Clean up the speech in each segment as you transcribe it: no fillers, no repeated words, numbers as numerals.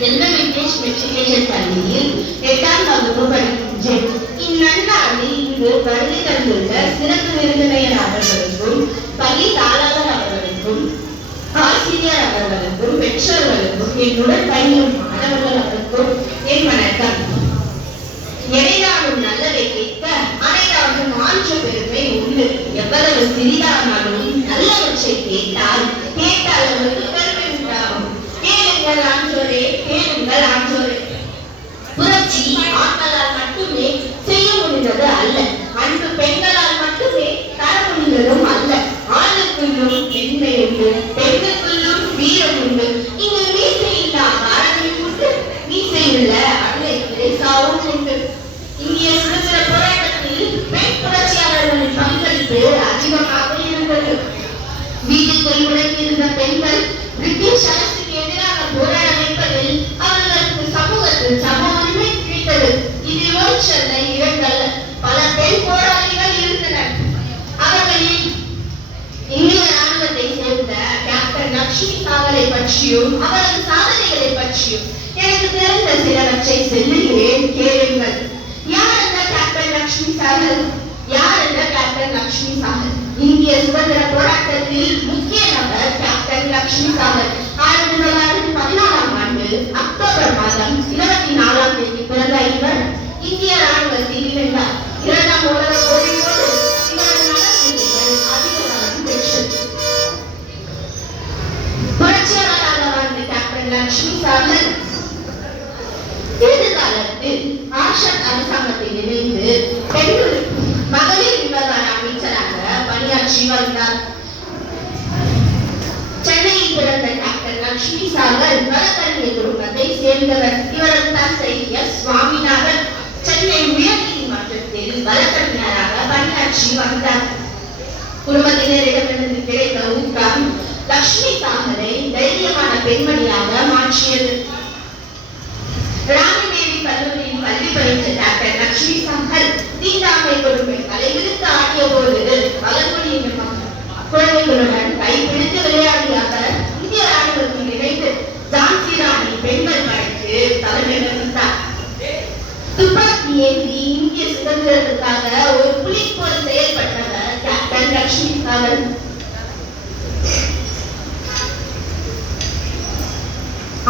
செல்வம் Vignesh matriculation பள்ளியில் 8ஆம் வகுப்பு படிக்கின்றேன். இந்நன்னாளில் இங்கு வருகை தந்துள்ள சிறப்பு விருந்தினர் அவர்களுக்கும், பள்ளி தாளாளர் அவர்களுக்கும், ஆசிரியர் அவர்களுக்கும், பெற்றோர்களுக்கும், என்னுடன் பயிலும் மாணவர்கள் அவர்களுக்கும் என் வணக்கம். எனைதானும் நல்லதை கேட்க அனைதானும் ஆற்ற பெருமை உண்டு. எவ்வளவு சிறிதானாலும் நல்லவற்றை கேட்டால் அவருக்கு பெருமை உண்டாகும். கேளுங்கள் ஆன்றோரே, கேளுங்கள் ஆன்றோரே. புரட்சி ஆண்களால் மட்டுமே செய்ய முடிந்தது அல்ல, அன்பு பெண்களால் மட்டுமே தர முடிந்ததும் அல்ல. ஆணுக்குள்ளும் பெண்மை உண்டு, பெண்களுக்குள்ளும் வீரம் உண்டு. இங்கு மீசையில்லா பாரதியும் உண்டு, மீசையுள்ள அன்னை திரேசாவும் உண்டு. இந்திய சுதந்திர போராட்டத்தில் பெண் புரட்சியாளர்களின் பங்களிப்பு அதிகமாக இருந்தது. வீட்டுக்குள் முடங்கியிருந்த பெண்கள் பிரிட்டிஷ் அரசுக்கு எதிராக போராட வைப்பதில் அவர்களுக்கு சமூகத்தில் சம உரிமை கிடைத்தது. இது ஒரு சொல்ல இரண்டல்ல, பல பெண் போராளிகள் இருந்தனர். அவர்களில் இந்திய ராணுவத்தை சேர்ந்த கேப்டன் லட்சுமி சாகலை பற்றியும் அவரது சாதனைகளை பற்றியும் எனக்கு தெரிந்த சிலவற்றை சொல்லுகிறேன், கேளுங்கள். யார் அந்த கேப்டன் லட்சுமி சாகல்? யார் அந்த கேப்டன் லட்சுமி சாகல்? இந்திய சுதந்திர போராட்டத்தில் முக்கிய நபர் கேப்டன் லட்சுமி சாகல். 1914ஆம் ஆண்டு அக்டோபர் மாதம் 24ஆம் தேதி பிறந்த இவர் இந்திய ராணுவத்தில் இணைந்தார். 2ஆம் உலகப் போரின் போது இவரது நலத்திட்டங்கள் அதிக கவனம் பெற்றது. புரட்சியாளராக வாழ்ந்த கேப்டன் லட்சுமி சாகல் எதிர்காலத்தில் ஆஷத் அரசாங்கத்தில் இணைந்து மகளிர் விவகார அமைச்சராக பணியாற்றி வந்தார். சென்னையில் பிறந்த கேப்டன் லட்சுமி சாகல் வழக்கறிஞர் குடும்பத்தை சேர்ந்தவர். இவரது தந்தை எஸ். சுவாமிநாதன் சென்னை உயர் நீதிமன்றத்தில் வழக்கறிஞராக பணியாற்றி வந்தார். குடும்பத்தினரிடமிருந்து கிடைத்த ஊக்கம் லட்சுமி சாகலை தைரியமான பெண்மணியாக மாற்றியது. ராணிமேரி கல்லூரியில் பள்ளி பயின்ற கேப்டன் லட்சுமி சாகல் தீண்டாமை கொடுமை தலைவிரித்து ஆடிய போது பழங்குடியின குழந்தைகளுடன் கைப்பிடித்து விளையாடிய அவர் இந்திய ராணுவத்தில் இணைந்து ஜான்சி ராணி பெண்கள் படைக்கு தலைமை வகித்தார். துப்பாக்கி ஏந்தி இந்திய சுதந்திரத்துக்காக ஒரு புலி போல் செயல்பட்டவர் கேப்டன் லட்சுமி சாகல்.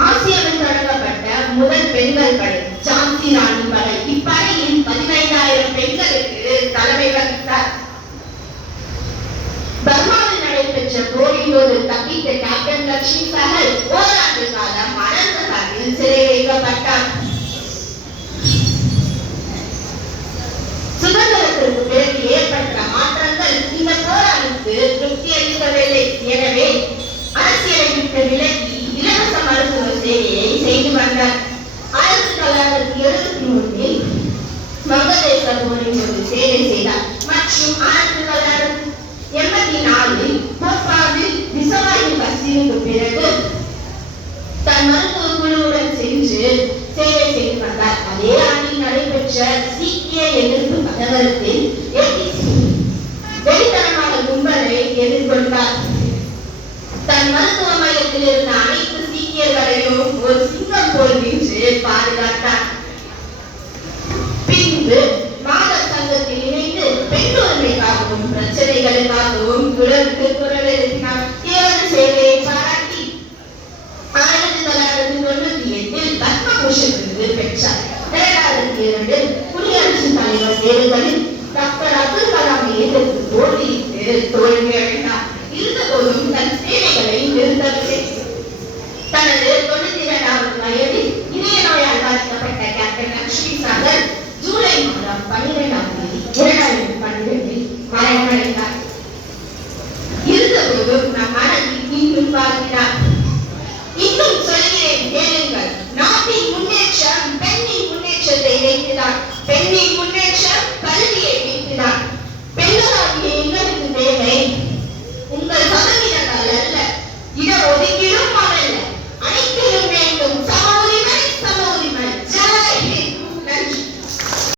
ஆசியாவில் தொடங்கப்பட்ட முதல் பெண்கள் படை ஜான்சி ராணி படை. இப்படையில் 15,000 பெண்களுக்கு தலைமை வகித்தார். பர்மாவில் நடைபெற்ற போரின் போது தப்பித்த கேப்டன் லட்சுமி சாகல் ஓராண்டு காலம் அனந்தகாட்டில் சிறை வைக்கப்பட்டார். சுதந்திரத்திற்கு பிறகு ஏற்பட்ட மாற்றங்கள் இந்த போராளிக்கு திருப்தி அளிக்கவில்லை. எனவே அரசியலை விட்டு விலகி இலவச மருத்துவ சேவையை செய்து வந்தார். 1973இல் வங்கதேச போரின் போது சேவை செய்தார் மற்றும் 1984இல் போபாலில் விசவாயு கசிவுக்கு பிறகு தன் மருத்துவ குழுவுடன் சென்று சேவை செய்து வந்தார். அதே ஆண்டில் நடைபெற்ற சீக்கிய எதிர்ப்பு கலவரத்தில் வெளித்தனமான கும்பலை எதிர்கொண்டார். தன் மருத்துவ மையத்தில் இருந்த அனைத்து சீக்கியர்களையும் ஒரு சிங்கம் போல் நின்று பாதுகாத்தார். பின்பு மாதர் சங்கத்தில் இணைந்து பெண் உரிமைக்காகவும் பிரச்சனைகளுக்காகவும் குரல் எழுப்பினார். இவரது சேவையை பாராட்டி 1998இல் பத்மபூஷன் விருது பெற்றார். 2002 குடியரசுத் தலைவர் தேர்தலில் டாக்டர் அப்துல் கலாமை எதிர்த்து போட்டியிட்டு தோல்வி அடைந்தார். இருந்தபோதும் தன் சேவைகளை நிறுத்தவில்லை. தனது 92வது வயதில் இதய நோயால் பாதிக்கப்பட்ட கேப்டன் லட்சுமி சாகல் ஜூலை மாதம் 12